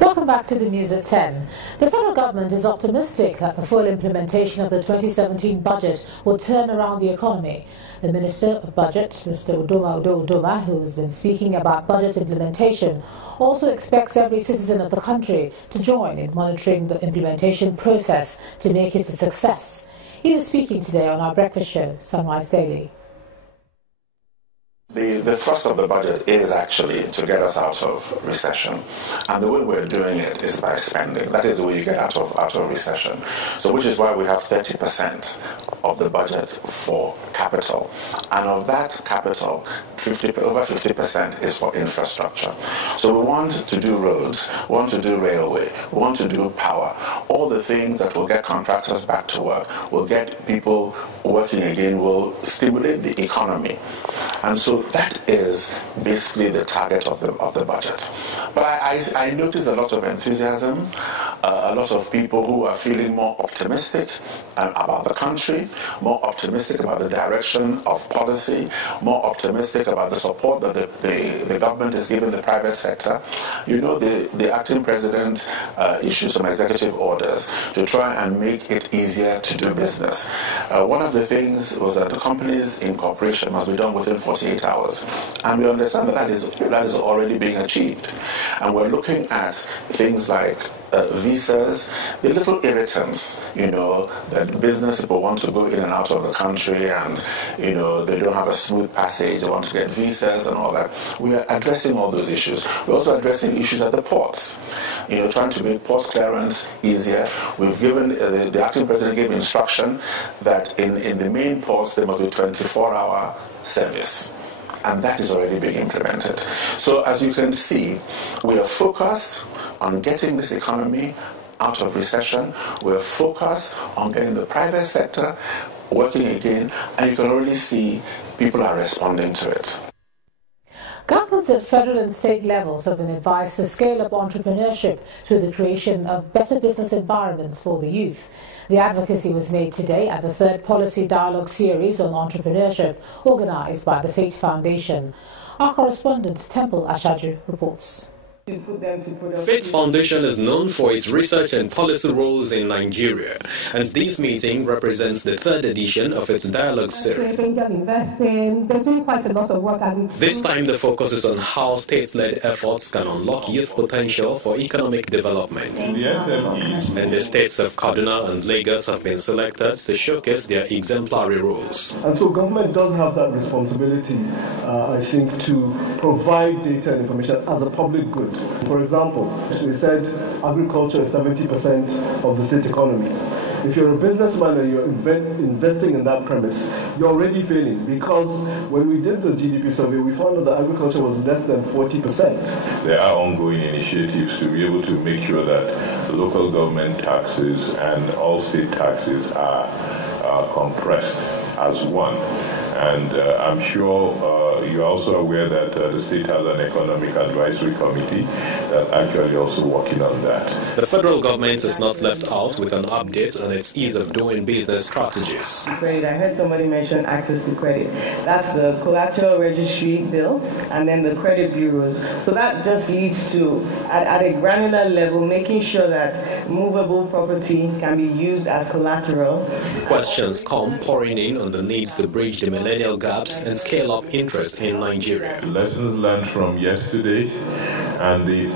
Welcome back to the news at 10. The federal government is optimistic that the full implementation of the 2017 budget will turn around the economy. The Minister of Budget, Mr. Udoma, who has been speaking about budget implementation, also expects every citizen of the country to join in monitoring the implementation process to make it a success. He is speaking today on our breakfast show, Sunrise Daily. The thrust of the budget is actually to get us out of recession, and the way we're doing it is by spending. That is the way you get out of recession. So, which is why we have 30% of the budget for capital, and of that capital, over 50% is for infrastructure. So we want to do roads, we want to do railway, we want to do power, all the things that will get contractors back to work, will get people working again, will stimulate the economy. And so that is basically the target of the budget. But I notice a lot of enthusiasm, a lot of people who are feeling more optimistic about the country, more optimistic about the direction of policy, more optimistic about the support that the government is giving the private sector. You know, the acting president issued some executive orders to try and make it easier to do business. One of the things was that the companies incorporation must be done within 48 hours. And we understand that that is already being achieved. And we're looking at things like visas, the little irritants, you know, that business people want to go in and out of the country and, you know, they don't have a smooth passage, they want to get visas and all that. We are addressing all those issues. We're also addressing issues at the ports, you know, trying to make port clearance easier. We've given, the acting president gave instruction that in the main ports there must be 24-hour service. And that is already being implemented. So as you can see, we are focused on getting this economy out of recession. We're focused on getting the private sector working again, and you can already see people are responding to it. Governments at federal and state levels have been advised to scale up entrepreneurship through the creation of better business environments for the youth. The advocacy was made today at the third Policy Dialogue Series on Entrepreneurship, organised by the Fate Foundation. Our correspondent, Temple Ashaju, reports. Fate Foundation is known for its research and policy roles in Nigeria, and this meeting represents the third edition of its dialogue series. This time the focus is on how state-led efforts can unlock youth potential for economic development. And the states of Kaduna and Lagos have been selected to showcase their exemplary roles. And so government does have that responsibility, I think, to provide data and information as a public good. For example, we said agriculture is 70% of the state economy. If you're a businessman and you're investing in that premise, you're already failing, because when we did the GDP survey, we found out that agriculture was less than 40%. There are ongoing initiatives to be able to make sure that local government taxes and all state taxes are compressed as one. And I'm sure you're also aware that the state has an economic advisory committee that's actually also working on that. The federal government is not left out with an update on its ease of doing business strategies. Credit. I heard somebody mention access to credit. That's the collateral registry bill and then the credit bureaus. So that just leads to, at a granular level, making sure that movable property can be used as collateral. Questions come pouring in on the needs to bridge the millennial gaps and scale up interest in Nigeria. Lessons learned from yesterday and the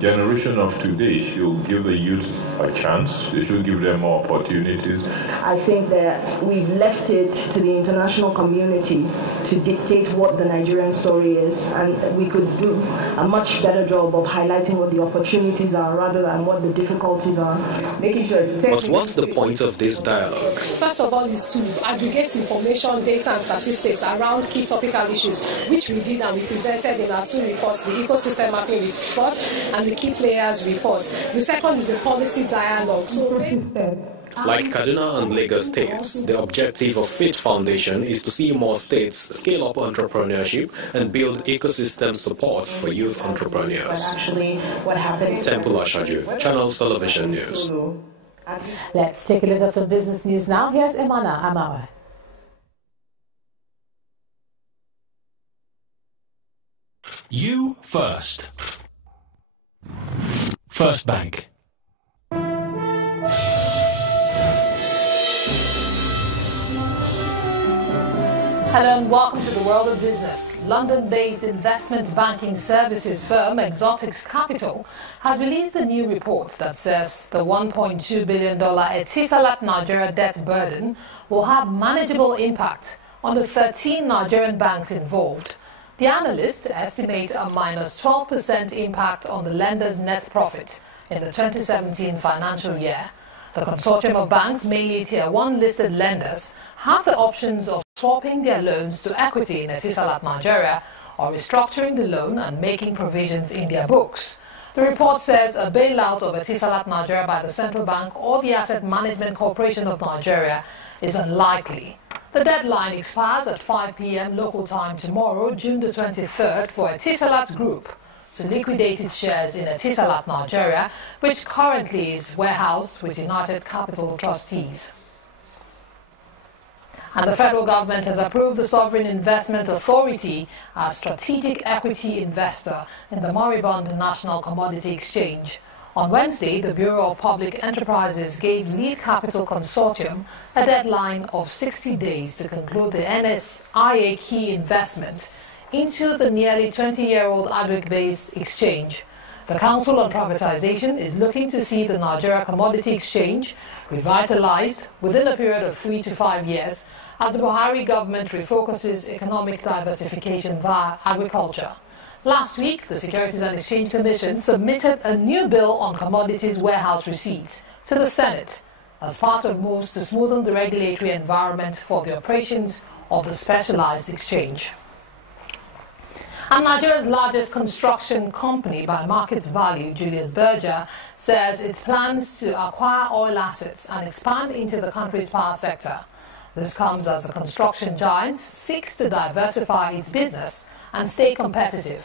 generation of today should give the youth a chance. They should give them more opportunities. I think that we've left it to the international community to dictate what the Nigerian story is, and we could do a much better job of highlighting what the opportunities are rather than what the difficulties are. Making sure it's But what's the point of this dialogue? First of all is to aggregate information, data and statistics around key topical issues, which we did and we presented in our two reports, the ecosystem mapping report and the key players report. The second is a policy dialogue. So like Kaduna and Lagos states, the objective of Fate Foundation is to see more states scale up entrepreneurship and build ecosystem support for youth entrepreneurs. Temple Ashaju, Channel Television News. Let's take a look at some business news now. Here's Emana Amawe. You first. First Bank. Hello and welcome to the world of business. London-based investment banking services firm Exotics Capital has released a new report that says the $1.2 billion Etisalat Nigeria debt burden will have manageable impact on the 13 Nigerian banks involved. The analysts estimate a minus 12% impact on the lender's net profit in the 2017 financial year. The consortium of banks, mainly Tier 1 listed lenders, have the options of swapping their loans to equity in Etisalat Nigeria or restructuring the loan and making provisions in their books. The report says a bailout of Etisalat Nigeria by the Central Bank or the Asset Management Corporation of Nigeria is unlikely. The deadline expires at 5 p.m. local time tomorrow, June the 23rd, for Etisalat Group to liquidate its shares in Etisalat Nigeria, which currently is warehoused with United Capital trustees. And the federal government has approved the Sovereign Investment Authority as strategic equity investor in the moribund National Commodity Exchange. On Wednesday, the Bureau of Public Enterprises gave Lead Capital Consortium a deadline of 60 days to conclude the NSIA key investment into the nearly 20-year-old agric-based exchange. The Council on Privatization is looking to see the Nigeria Commodity Exchange revitalized within a period of 3 to 5 years as the Buhari government refocuses economic diversification via agriculture. Last week, the Securities and Exchange Commission submitted a new bill on commodities warehouse receipts to the Senate as part of moves to smoothen the regulatory environment for the operations of the specialized exchange. And Nigeria's largest construction company by market value, Julius Berger, says it plans to acquire oil assets and expand into the country's power sector. This comes as the construction giant seeks to diversify its business and stay competitive.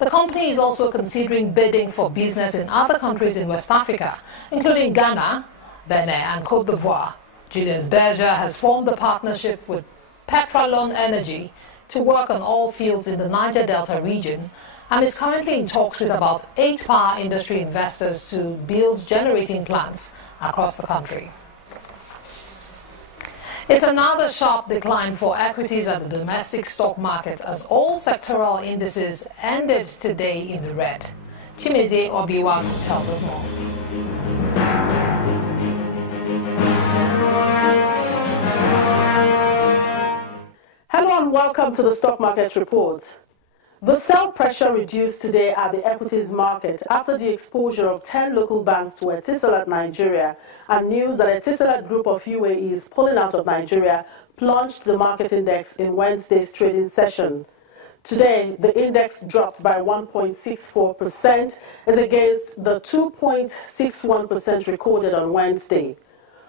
The company is also considering bidding for business in other countries in West Africa, including Ghana, Benin, and Côte d'Ivoire. Julius Berger has formed a partnership with Petralon Energy to work on oil fields in the Niger Delta region and is currently in talks with about 8 power industry investors to build generating plants across the country. It's another sharp decline for equities at the domestic stock market as all sectoral indices ended today in the red. Chimezie Obiwa tells us more. Hello and welcome to the Stock Market Report. The sell pressure reduced today at the equities market after the exposure of 10 local banks to Etisalat Nigeria and news that Etisalat Group of UAE is pulling out of Nigeria plunged the market index in Wednesday's trading session. Today, the index dropped by 1.64% as against the 2.61% recorded on Wednesday.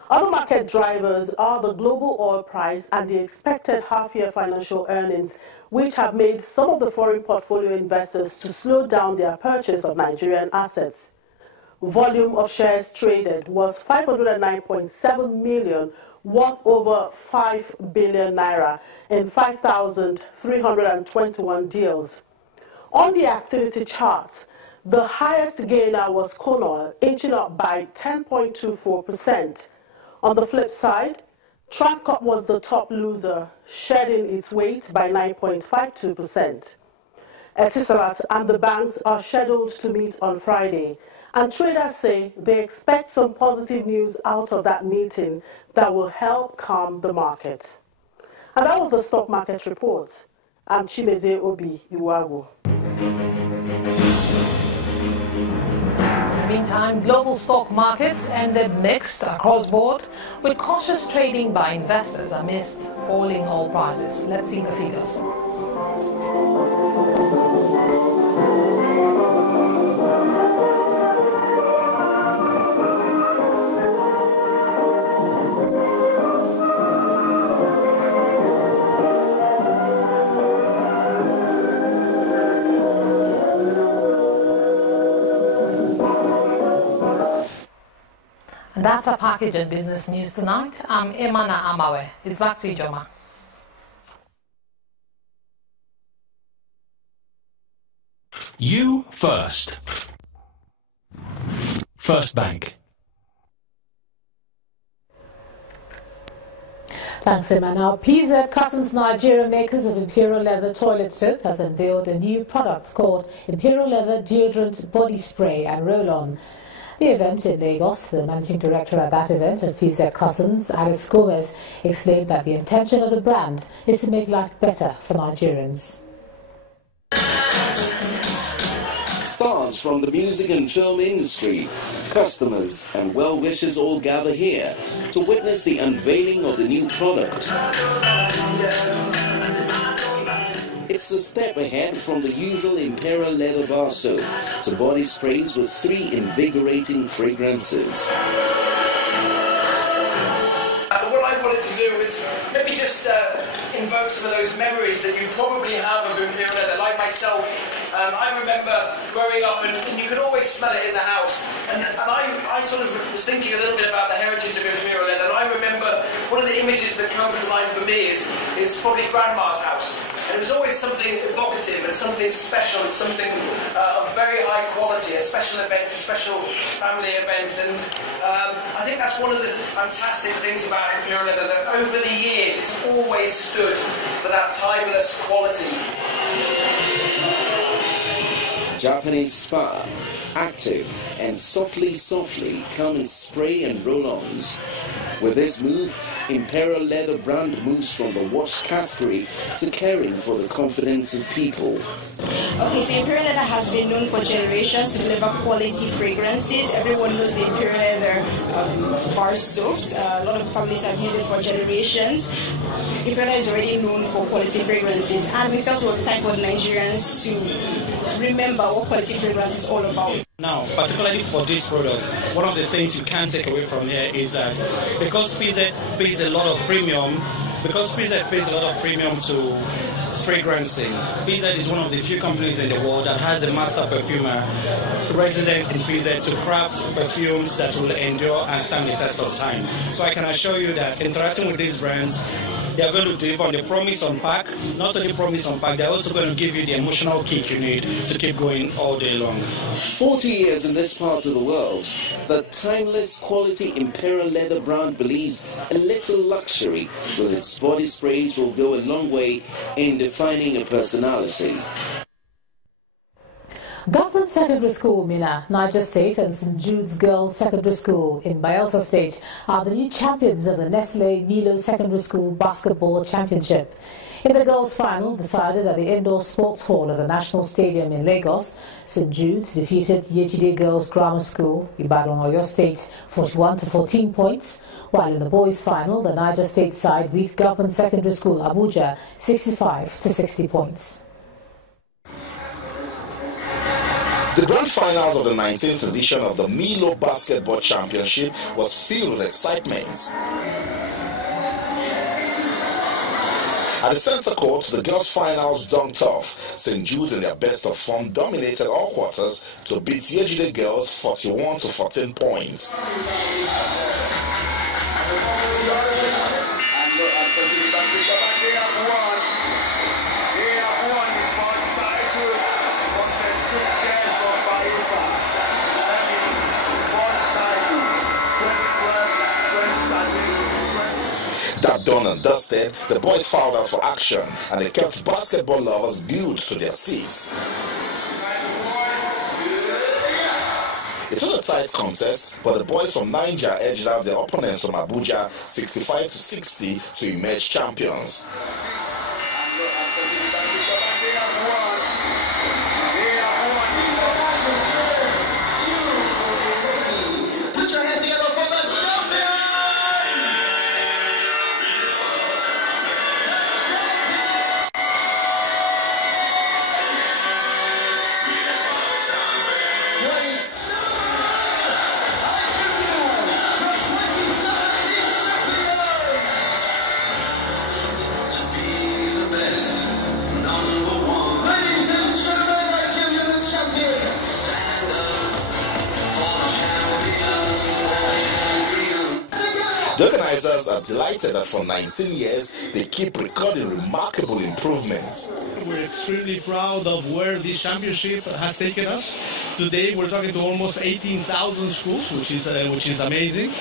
Other market drivers are the global oil price and the expected half-year financial earnings, which have made some of the foreign portfolio investors to slow down their purchase of Nigerian assets. Volume of shares traded was 509.7 million, worth over 5 billion naira in 5,321 deals. On the activity chart, the highest gainer was corn oil, inching up by 10.24%. On the flip side, Transcorp was the top loser, shedding its weight by 9.52%. Etisalat and the banks are scheduled to meet on Friday, and traders say they expect some positive news out of that meeting that will help calm the market. And that was the Stock Market Report. I'm Chimezie Obi Iwagu. Meantime, global stock markets ended mixed across board, with cautious trading by investors amidst falling oil prices. Let's see the figures. That's our package and business news tonight. I'm Emana Amawe. It's back to you, Joma. You first. First Bank. Thanks, Emma. Now, PZ Cousins Nigeria, makers of Imperial Leather toilet soap, has unveiled a new product called Imperial Leather Deodorant Body Spray and Roll-On. The event in Lagos, the managing director at that event of PZ Cousins, Alex Gomez, explained that the intention of the brand is to make life better for Nigerians. Stars from the music and film industry, customers and well-wishers all gather here to witness the unveiling of the new product. It's a step ahead from the usual Imperial Leather bar soap to body sprays with 3 invigorating fragrances. What I wanted to do was maybe just invoke some of those memories that you probably have of Imperial Leather, like myself. I remember growing up and you could always smell it in the house. And I sort of was thinking a little bit about the heritage of Imperial Leather. And I remember one of the images that comes to mind for me is probably Grandma's house. And it was always something evocative and something special, and something of very high quality, a special event, a special family event. And I think that's one of the fantastic things about Imperial Leather, that over the years it's always stood for that timeless quality. Japanese spa, active and softly come in spray and roll-ons. With this move, Imperial Leather brand moves from the wash category to caring for the confidence of people. Okay, so Imperial Leather has been known for generations to deliver quality fragrances. Everyone knows the Imperial Leather bar soaps. A lot of families have used it for generations. Imperial Leather is already known for quality fragrances, and we felt it was time for Nigerians to remember what quality fragrance is all about. Now, particularly for this product, one of the things you can't take away from here is that because PZ pays a lot of premium to fragrancing, PZ is one of the few companies in the world that has a master perfumer resident in PZ to craft perfumes that will endure and stand the test of time. So I can assure you that interacting with these brands, they are going to deliver on the promise on pack. Not only promise on pack, they're also going to give you the emotional kick you need to keep going all day long. 40 years in this part of the world, the timeless quality Imperial Leather brand believes a little luxury with its body sprays will go a long way in defining a personality. Government Secondary School, Mina, Niger State, and St. Jude's Girls Secondary School in Bayelsa State are the new champions of the Nestle Milo Secondary School Basketball Championship. In the girls' final, decided at the indoor sports hall of the National Stadium in Lagos, St. Jude's defeated Yejide Girls Grammar School, Ibadan, Oyo State, 41 to 14 points, while in the boys' final, the Niger State side beat Government Secondary School Abuja 65 to 60 points. The grand finals of the 19th edition of the Milo Basketball Championship was filled with excitement. At the center court, the girls' finals dunked off. St. Jude, in their best of form, dominated all quarters to beat Yejide Girls 41 to 14 points. That done and dusted, the boys fouled out for action, and they kept basketball lovers glued to their seats. It was a tight contest, but the boys from Niger edged out their opponents from Abuja 65 to 60 to emerge champions. The organizers are delighted that for 19 years, they keep recording remarkable improvements. We're extremely proud of where this championship has taken us. Today, we're talking to almost 18,000 schools, which is amazing.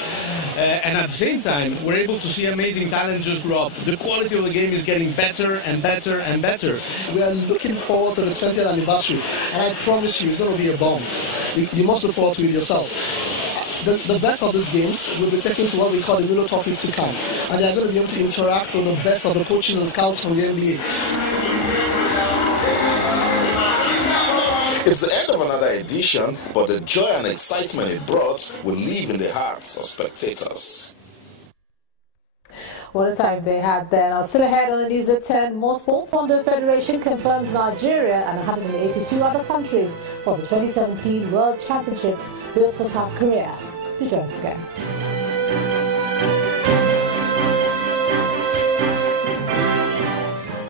And at the same time, we're able to see amazing talent just grow up. The quality of the game is getting better and better and better. We are looking forward to the 20th anniversary, and I promise you, it's going to be a bomb. You must look forward to it yourself. The best of these games will be taken to what we call the Milo Top 50 camp, and they are going to be able to interact with the best of the coaches and scouts from the NBA. It's the end of another edition, but the joy and excitement it brought will live in the hearts of spectators. What a time they had there. Now, still ahead on the news at 10, more Sports Wonder Federation confirms Nigeria and 182 other countries for the 2017 World Championships built for South Korea. Do join us again.